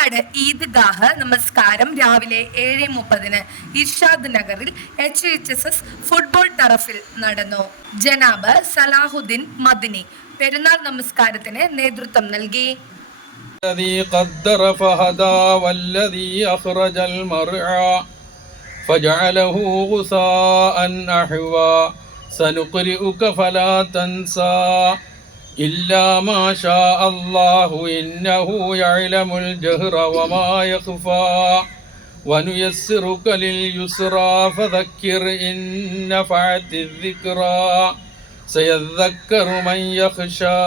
പാലക്കാട് ഈദ്ഗാഹ് നമസ്കാരം രാവിലെ 7:30 ഇർഷാദ് നഗറിൽ HHSS ഫുട്ബോൾ ടറഫിൽ നടന്നു. ജനാബ് സലാഹുദ്ദീൻ മദനി പെരുന്നാൾ നമസ്കാരത്തിന് നേതൃത്വം നൽകി. إلا ما شاء الله إنه يعلم الجهر وما يخفى ونيسرك لليسرى فذكر إن نفعت الذكرى سيذكر من يخشى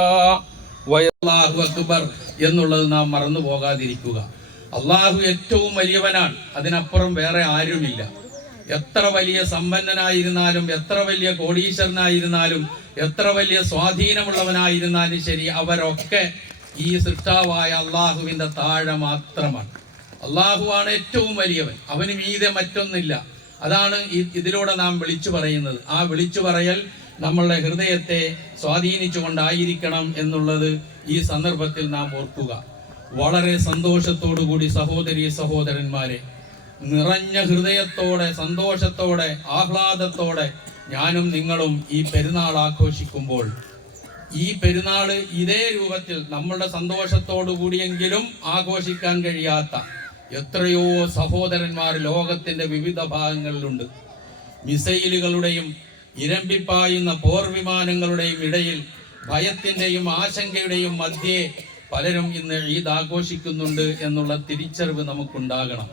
والله أكبر എന്നുള്ളത് നാം മറന്നു പോകാതിരിക്കുക. അള്ളാഹു ഏറ്റവും വലിയവനാണ്, അതിനപ്പുറം വേറെ ആരുമില്ല. എത്ര വലിയ സമ്പന്നനായിരുന്നാലും, എത്ര വലിയ കോടീശ്വരനായിരുന്നാലും, എത്ര വലിയ സ്വാധീനമുള്ളവനായിരുന്നാലും ശരി, അവരൊക്കെ ഈ സൃഷ്ടാവായ അള്ളാഹുവിൻ്റെ താഴെ മാത്രമാണ്. അള്ളാഹുവാണ് ഏറ്റവും വലിയവൻ, അവന് മീതെ മറ്റൊന്നില്ല. അതാണ് ഇതിലൂടെ നാം വിളിച്ചു പറയുന്നത്. ആ വിളിച്ചു പറയൽ നമ്മളുടെ ഹൃദയത്തെ സ്വാധീനിച്ചുകൊണ്ടായിരിക്കണം എന്നുള്ളത് ഈ സന്ദർഭത്തിൽ നാം ഓർക്കുക. വളരെ സന്തോഷത്തോടു കൂടി സഹോദരീ സഹോദരന്മാരെ, നിറഞ്ഞ ഹൃദയത്തോടെ, സന്തോഷത്തോടെ, ആഹ്ലാദത്തോടെ ഞാനും നിങ്ങളും ഈ പെരുന്നാൾ ആഘോഷിക്കുമ്പോൾ, ഈ പെരുന്നാൾ ഇതേ രൂപത്തിൽ നമ്മളുടെ സന്തോഷത്തോടു കൂടിയെങ്കിലും ആഘോഷിക്കാൻ കഴിയാത്ത എത്രയോ സഹോദരന്മാർ ലോകത്തിന്റെ വിവിധ ഭാഗങ്ങളിലുണ്ട്. മിസൈലുകളുടെയും ഇരമ്പിപ്പായുന്ന പോർവിമാനങ്ങളുടെയും ഇടയിൽ ഭയത്തിന്റെയും ആശങ്കയുടെയും മധ്യേ പലരും ഇന്ന് ഈദ് ആഘോഷിക്കുന്നുണ്ട് എന്നുള്ള തിരിച്ചറിവ് നമുക്കുണ്ടാകണം.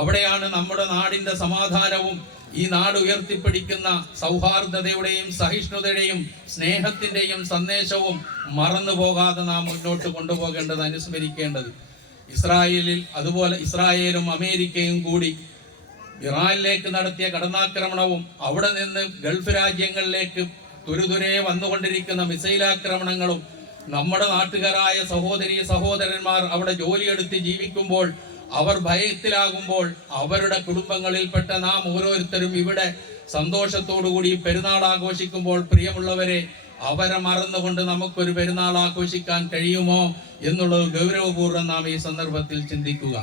അവിടെയാണ് നമ്മുടെ നാടിന്റെ സമാധാനവും ഈ നാട് ഉയർത്തിപ്പിടിക്കുന്ന സൗഹാർദ്ദതയുടെയും സഹിഷ്ണുതയുടെയും സ്നേഹത്തിന്റെയും സന്ദേശവും മറന്നു പോകാതെ നാം മുന്നോട്ട് കൊണ്ടുപോകേണ്ടത്, അനുസ്മരിക്കേണ്ടത്. ഇസ്രായേലിൽ, അതുപോലെ ഇസ്രായേലും അമേരിക്കയും കൂടി ഇറാനിലേക്ക് നടത്തിയ കടന്നാക്രമണവും അവിടെ നിന്ന് ഗൾഫ് രാജ്യങ്ങളിലേക്ക് തുരുതുരെ വന്നുകൊണ്ടിരിക്കുന്ന മിസൈലാക്രമണങ്ങളും നമ്മുടെ നാട്ടുകാരായ സഹോദരീ സഹോദരന്മാർ അവിടെ ജോലിയെടുത്ത് ജീവിക്കുമ്പോൾ, അവർ ഭയത്തിലാകുമ്പോൾ, അവരുടെ കുടുംബങ്ങളിൽപ്പെട്ട നാം ഓരോരുത്തരും ഇവിടെ സന്തോഷത്തോടുകൂടി പെരുന്നാൾ ആഘോഷിക്കുമ്പോൾ, പ്രിയമുള്ളവരെ, അവരെ മറന്നുകൊണ്ട് നമുക്കൊരു പെരുന്നാൾ ആഘോഷിക്കാൻ കഴിയുമോ എന്നുള്ളത് ഗൗരവപൂർവ്വം നാം ഈ സന്ദർഭത്തിൽ ചിന്തിക്കുക.